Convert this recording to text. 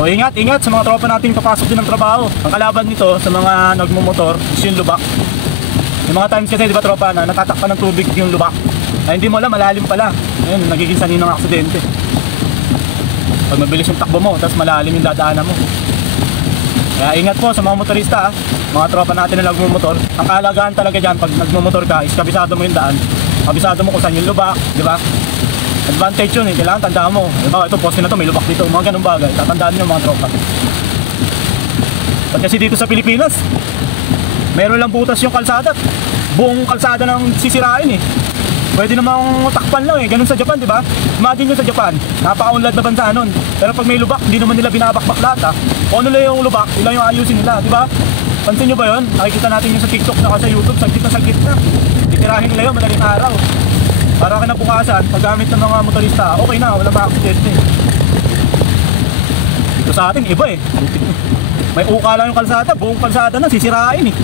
So ingat sa mga tropa natin papasok din ng trabaho. Ang kalaban nito sa mga nagmumotor is yung lubak. Yung mga times kasi, di ba tropa, na natatakpan ng tubig yung lubak. Ay hindi mo alam, malalim pala. Ayun, nagiging sanhi ng aksidente. Pag mabilis yung takbo mo, tapos malalim yung dadaanan mo. Kaya ingat po sa mga motorista, mga tropa natin na nagmumotor. Ang kahalagahan talaga dyan, pag nagmumotor ka, is kabisado mo yung daan. Kabisado mo kung saan yung lubak, di ba? Advantage yun eh, kailangan tandaan mo. Diba, ito, poste na to, may lubak dito, mga ganun bagay. Tatandaan nyo mga tropa. At kasi dito sa Pilipinas, meron lang butas yung kalsada. Buong kalsada nang sisirain eh. Pwede namang takpan lang eh, ganun sa Japan, di ba? Imagine nyo sa Japan, napaka-unlad na bansa nun. Pero pag may lubak, hindi naman nila binabakbak lahat ha. Kung ano lang yung lubak, ilang yung ayusin nila, di ba? Pansin nyo ba yun? Nakikita natin yung sa TikTok na sa YouTube, saglit na. Titirahin nila yun, madaling araw. Para kinabukasan, paggamit ng mga motorista, okay na, wala ba aksidente. Dito sa atin, iba eh. May uka lang yung kalsada, buong kalsada na, sisirain eh.